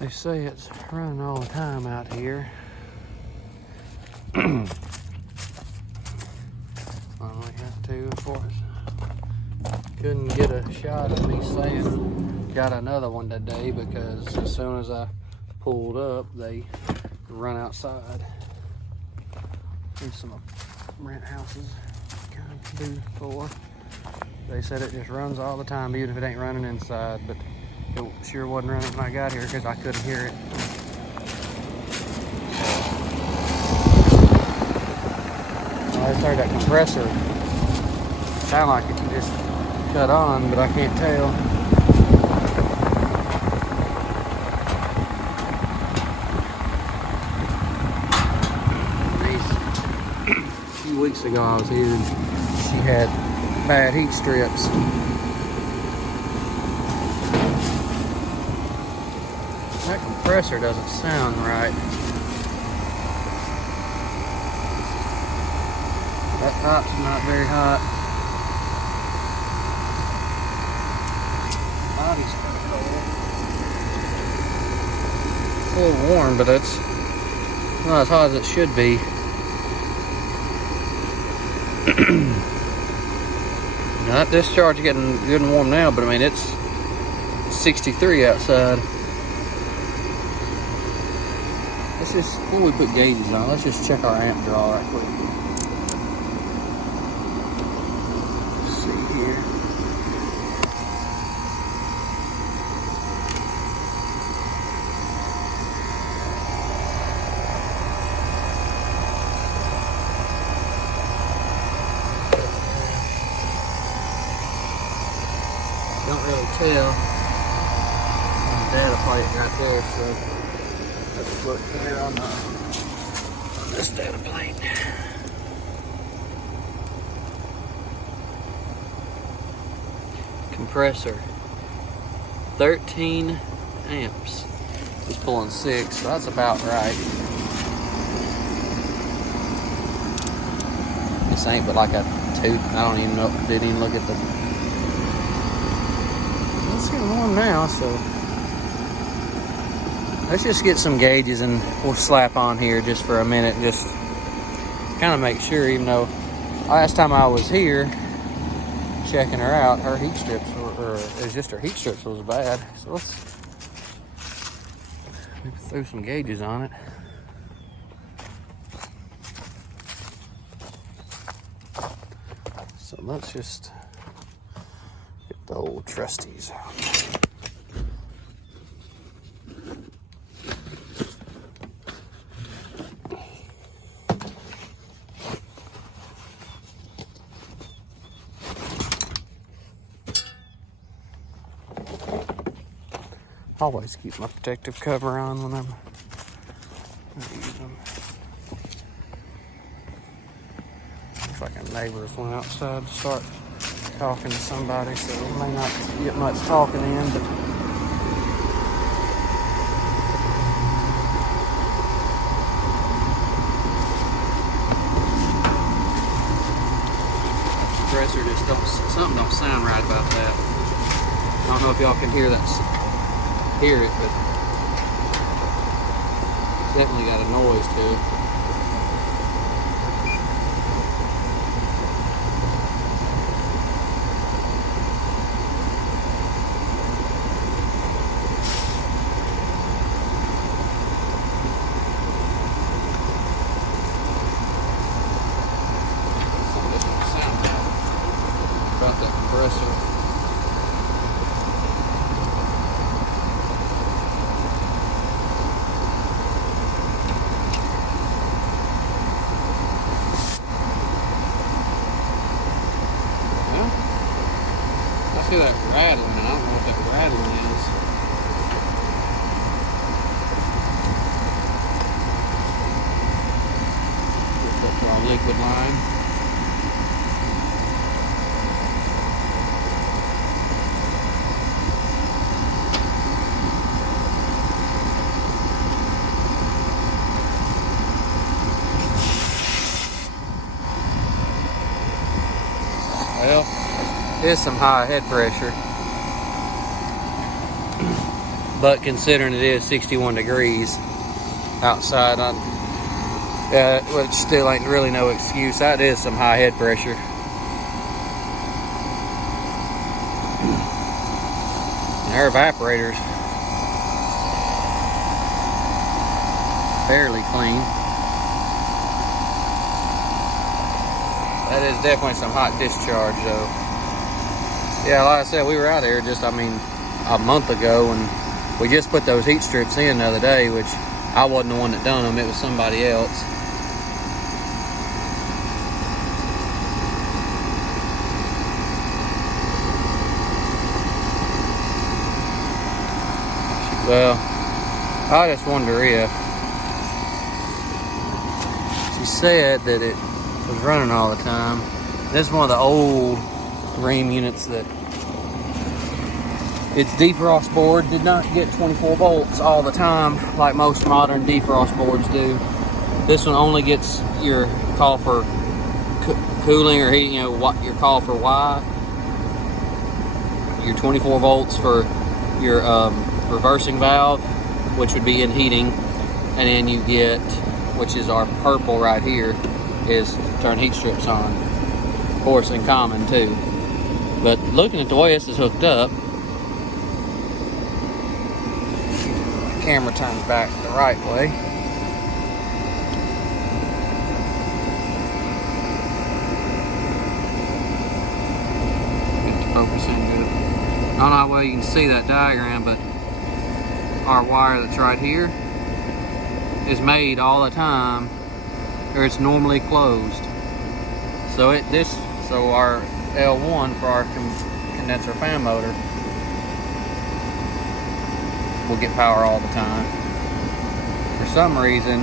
They say it's running all the time out here. I only have to, of course. Couldn't get a shot of me saying got another one today because as soon as I pulled up, they run outside. These some rent houses kind of do for. They said it just runs all the time, even if it ain't running inside, but it sure wasn't running when I got here because I couldn't hear it. I just heard that compressor sound like it just cut on, but I can't tell. A few weeks ago I was here and she had bad heat strips. That compressor doesn't sound right. That top's not very hot. Body's kind of cold. A little warm, but it's not as hot as it should be. Now that discharge is getting good and warm now, but I mean it's 63 outside. Let's just, before we put gauges on, let's just check our amp draw right quick. Let's see here. Don't really tell on the data plate right there, so let's look here on this data plate. Compressor, 13 amps. He's pulling 6, so that's about right. This ain't but like a 2. I don't even know. Didn't even look at the. It's getting warm now, so let's just get some gauges and we'll slap on here just for a minute, just kind of make sure, even though last time I was here checking her out, her heat strips were, or it was just her heat strips was bad. So let's throw some gauges on it. So let's just get the old trusties out. Always keep my protective cover on when I'm using them. Looks like a neighbor's went outside to start talking to somebody, so we may not get much talking in, but compressor just something don't sound right about that. I don't know if y'all can hear it, but it's definitely got a noise to it. Something doesn't sound right about that compressor. I see that rattling. I don't know what that rattling is. Just up to our liquid line. Well, there's some high head pressure. But considering it is 61 degrees outside, which still ain't really no excuse. That is some high head pressure. And our evaporators fairly clean. That is definitely some hot discharge though. Yeah, like I said, we were out there just, a month ago, and we just put those heat strips in the other day, which I wasn't the one that done them, it was somebody else. Well, I just wonder if she said that it was running all the time. This is one of the old Ream units that its defrost board did not get 24 volts all the time like most modern defrost boards do. This one only gets your call for cooling or heating, what your call for Y, your 24 volts for your reversing valve, which would be in heating, and then you get, which is our purple right here, is turn heat strips on. Of course, in common too. But looking at the way this is hooked up, camera turns back the right way. Get the focus in good. I don't know how well you can see that diagram, but our wire that's right here is made all the time, or it's normally closed. So our L1 for our condenser fan motor will get power all the time. For some reason,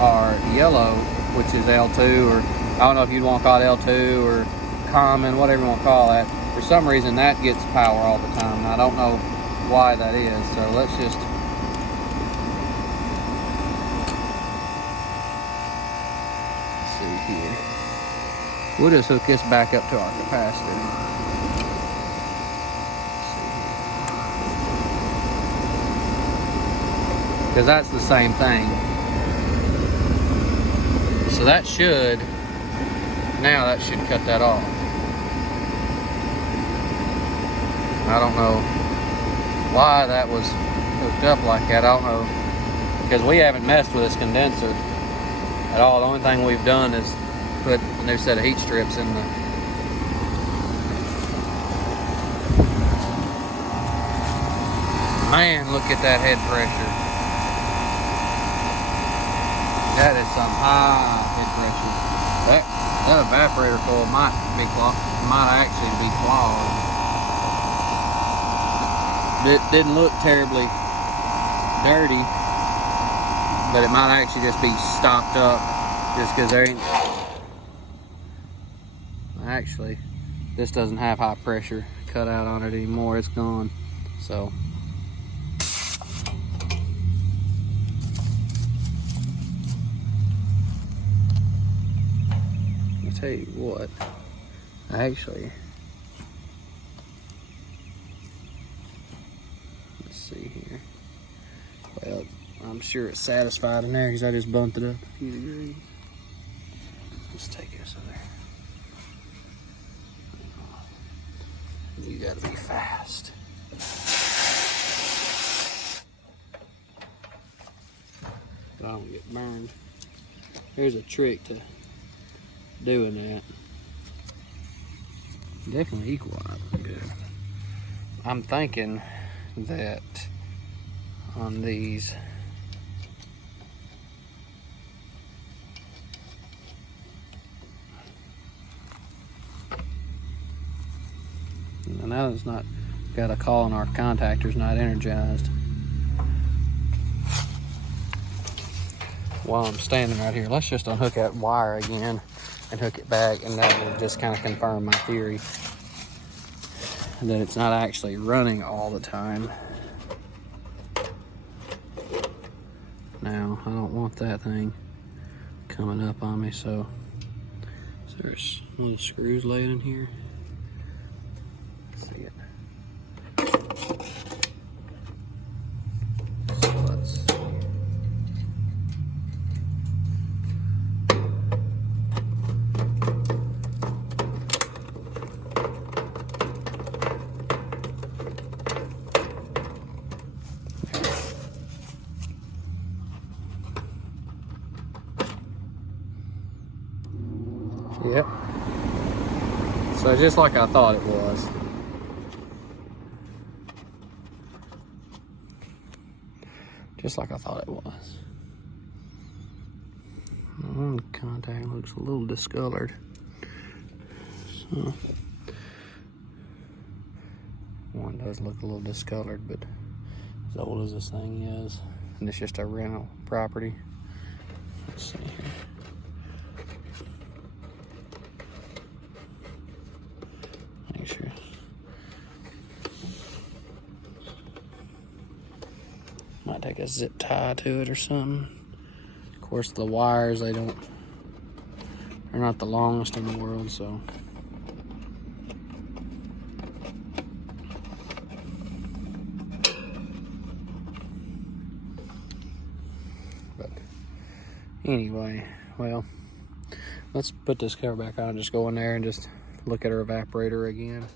our yellow, which is L2, or I don't know if you'd want to call it L2 or common, whatever you want to call that, for some reason that gets power all the time. And I don't know why that is, so let's just see here. We'll just hook this back up to our capacitor. Because that's the same thing. So that should cut that off. I don't know why that was hooked up like that. I don't know, because we haven't messed with this condenser at all. The only thing we've done is put a new set of heat strips in the man, look at that head pressure. That is some high head pressure. That evaporator coil might actually be clogged. It didn't look terribly dirty, but it might actually just be stopped up just because there ain't. Actually, this doesn't have high pressure cut out on it anymore. It's gone. So I'll tell you what, actually, let's see here. Well, I'm sure it's satisfied in there because I just bumped it up a few degrees. Let's take this in there. You gotta be fast. So I don't get burned. There's a trick to doing that. Definitely equalizing good. I'm thinking that on these, now it's not got a call and our contactor's not energized. While I'm standing right here, let's just unhook that wire again and hook it back, and that will just kind of confirm my theory that it's not actually running all the time. Now, I don't want that thing coming up on me, so there's little screws laid in here. Let's see it. just like I thought it was. Just like I thought it was. One contact looks a little discolored. So, one does look a little discolored, but as old as this thing is, and it's just a rental property. Let's see here. Make sure. Might take a zip tie to it or something. Of course, the wires, they're not the longest in the world, so. But anyway, well, let's put this cover back on and just go in there and just look at our evaporator again.